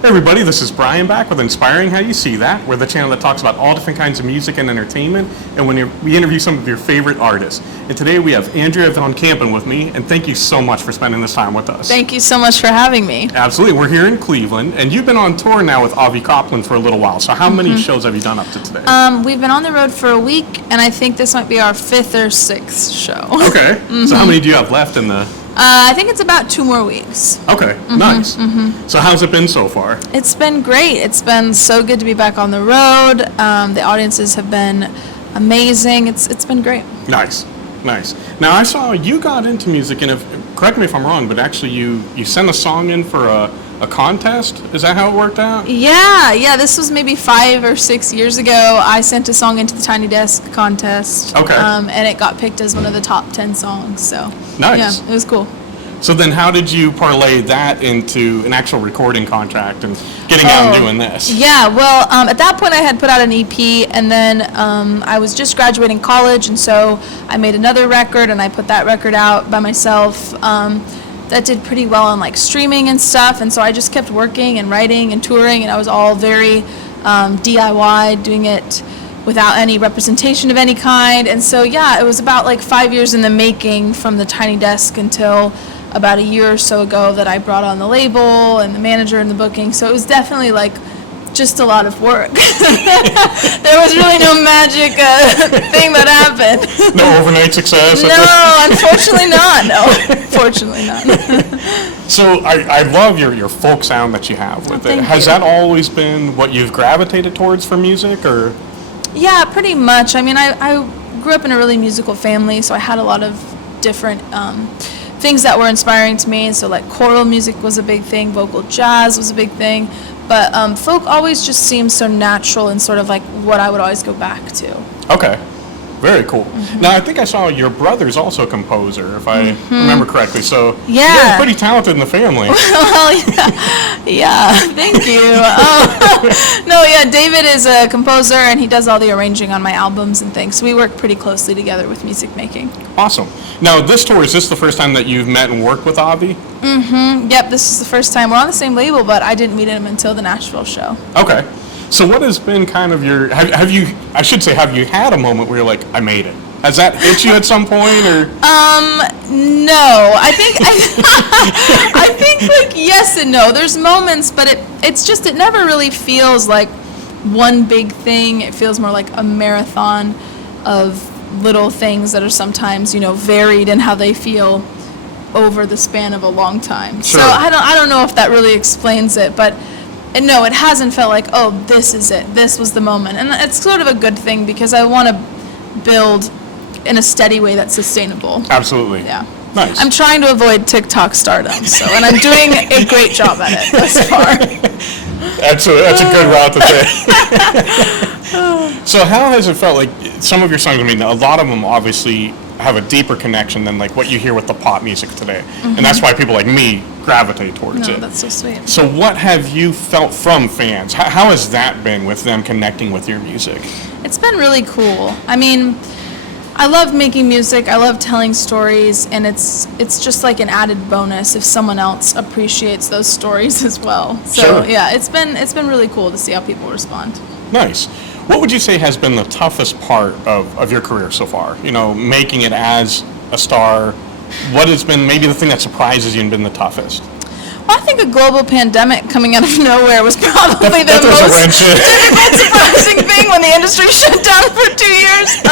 Hey everybody, this is Brian back with Inspiring How You See That. We're the channel that talks about all different kinds of music and entertainment, and we interview some of your favorite artists. And today we have ANDREA von Kampen with me, and thank you so much for spending this time with us. Thank you so much for having me. Absolutely. We're here in Cleveland, and you've been on tour now with AVI KAPLAN for a little while. So how many shows have you done up to today? We've been on the road for a week, and I think this might be our 5th or 6th show. Okay. So how many do you have left in the... I think it's about 2 more weeks. Okay, nice. So how's it been so far? It's been great. It's been so good to be back on the road. The audiences have been amazing. It's been great. Nice. Now I saw you got into music, and correct me if I'm wrong, but actually you sent a song in for a contest. Is that how it worked out? Yeah. This was maybe 5 or 6 years ago. I sent a song into the Tiny Desk contest. Okay. And it got picked as one of the top 10 songs. So nice. Yeah, it was cool. So then how did you parlay that into an actual recording contract and getting out and doing this? Yeah, well, at that point I had put out an EP, and then I was just graduating college, and so I made another record, and I put that record out by myself. That did pretty well on like streaming and stuff, and so I just kept working and writing and touring, and I was all very DIY, doing it without any representation of any kind. And so yeah, it was about like 5 years in the making from the Tiny Desk until about a year or so ago that I brought on the label and the manager and the booking. So it was definitely like just a lot of work. There was really no magic thing that happened. No overnight success? No, unfortunately not. No, fortunately not. So I love your folk sound that you have with it. Has that always been what you've gravitated towards for music, or? Yeah, pretty much. I mean, I grew up in a really musical family, so I had a lot of different things that were inspiring to me. So like choral music was a big thing, vocal jazz was a big thing, but folk always just seemed so natural and sort of like what I would always go back to. Okay, very cool. Now I think I saw your brother's also a composer, if I remember correctly, so yeah, you're pretty talented in the family. Well, yeah, thank you. No, yeah, David is a composer, and he does all the arranging on my albums and things, so we work pretty closely together with music making. Awesome. Now this tour, is this the first time that you've met and worked with Avi? Yep, this is the first time. We're on the same label, but I didn't meet him until the Nashville show. Okay. So what has been kind of your, have you had a moment where you're like, I made it? Has that hit you at some point, or? No. I think like yes and no. There's moments, but it never really feels like one big thing. It feels more like a marathon of little things that are sometimes, varied in how they feel over the span of a long time. Sure. So I don't know if that really explains it, but no, it hasn't felt like, oh, this is it. This was the moment. And it's sort of a good thing, because I want to build in a steady way that's sustainable. Absolutely. Yeah. Nice. I'm trying to avoid TikTok stardom, and I'm doing a great job at it thus far. That's a good route to take. So how has it felt like some of your songs? I mean, a lot of them obviously have a deeper connection than like what you hear with the pop music today, and that's why people like me gravitate towards it. That's so sweet. So what have you felt from fans? How has that been with them connecting with your music? It's been really cool. I mean, I love making music. I love telling stories, and it's just like an added bonus if someone else appreciates those stories as well. So Sure. yeah, it's been really cool to see how people respond. Nice. What would you say has been the toughest part of your career so far? Making it as a star. What has been maybe the thing that surprises you and been the toughest? Well, I think a global pandemic coming out of nowhere was probably the throws a most wrench in. difficult, surprising thing when the industry shut down for 2 years.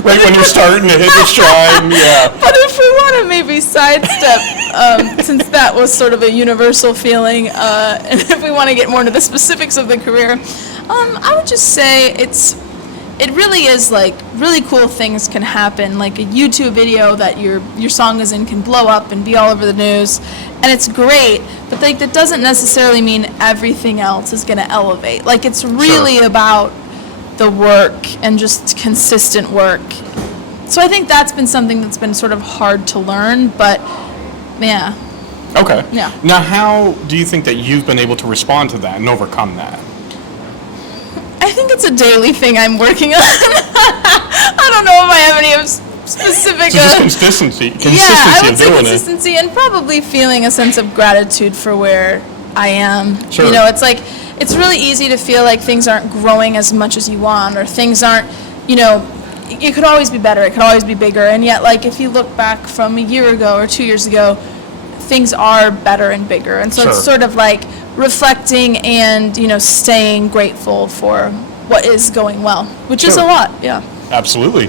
Right when you're starting to hit your stride, yeah. But if we want to maybe sidestep, since that was sort of a universal feeling, and if we want to get more into the specifics of the career, I would just say it really is like really cool things can happen. Like a YouTube video that your song is in can blow up and be all over the news, and it's great, but like that doesn't necessarily mean everything else is going to elevate. Like it's really about the work and just consistent work. So I think that's been something that's been sort of hard to learn, but yeah. Okay. Yeah. Now how do you think that you've been able to respond to that and overcome that? I think it's a daily thing I'm working on. I don't know if I have any specific. So just consistency I would of say doing consistency, and probably feeling a sense of gratitude for where I am. Sure. You know, it's like, it's really easy to feel like things aren't growing as much as you want, or things aren't, you know, it could always be better, it could always be bigger, and yet, like, if you look back from a year ago or 2 years ago, things are better and bigger, and so Sure. it's sort of like reflecting and, you know, staying grateful for what is going well, which is Sure. a lot, yeah. Absolutely.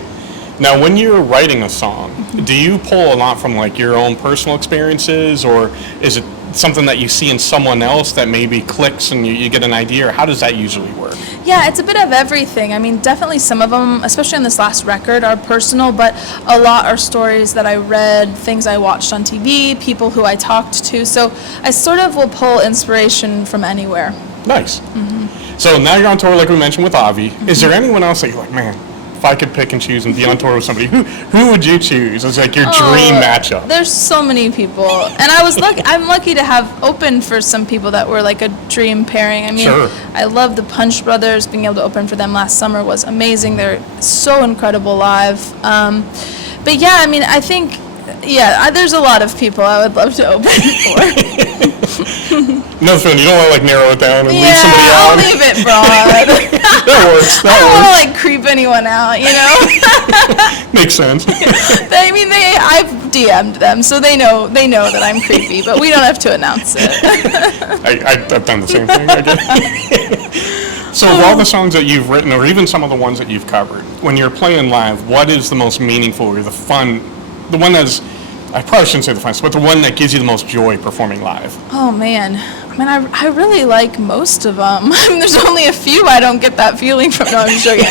Now, when you're writing a song, do you pull a lot from like your own personal experiences, or is it something that you see in someone else that maybe clicks and you get an idea, or how does that usually work? Yeah, it's a bit of everything. I mean, definitely some of them, especially on this last record, are personal, but a lot are stories that I read, things I watched on TV, people who I talked to. So I sort of will pull inspiration from anywhere. Nice. So now you're on tour, like we mentioned, with AVI. Is there anyone else that you're like, man, if I could pick and choose and be on tour with somebody, who would you choose as like your dream matchup? There's so many people, and I'm lucky to have opened for some people that were like a dream pairing. I mean, Sure. I love the Punch Brothers. Being able to open for them last summer was amazing. They're so incredible live. But yeah, I mean, I think, there's a lot of people I would love to open for. No, Finn, you don't want to like narrow it down and leave Yeah, somebody out. I'll leave it broad. That works. I don't want to like creep anyone out, you know. Makes sense. I mean, I've DM'd them, so they know that I'm creepy, but we don't have to announce it. I've done the same thing, I guess. So of all the songs that you've written, or even some of the ones that you've covered, when you're playing live, what is the most meaningful or the fun, the one that's, I probably shouldn't say the funnest, but the one that gives you the most joy performing live? Oh man, I mean, I really like most of them. I mean, there's only a few I don't get that feeling from. No, I'm just joking.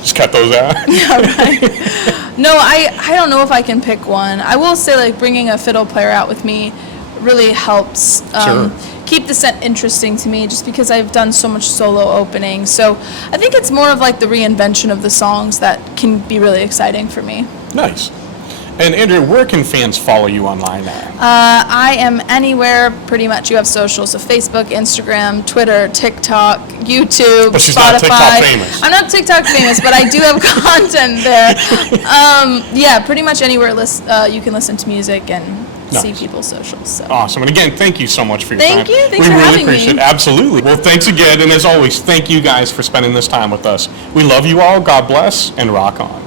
Just cut those out. Yeah, right. No, I don't know if I can pick one. I will say, like, bringing a fiddle player out with me really helps Sure. keep the set interesting to me, just because I've done so much solo opening. So I think it's more of like the reinvention of the songs that can be really exciting for me. Nice. And Andrea, where can fans follow you online at? I am anywhere, pretty much. You have social, so Facebook, Instagram, Twitter, TikTok, YouTube, But she's Spotify. not TikTok famous. I'm not TikTok famous, but I do have content there. Yeah, pretty much anywhere you can listen to music and see Nice. people's socials. So. Awesome. And again, thank you so much for your Thank time. you. Thanks we for really having me. appreciate it. Absolutely. Well, thanks again. And as always, thank you guys for spending this time with us. We love you all. God bless, and rock on.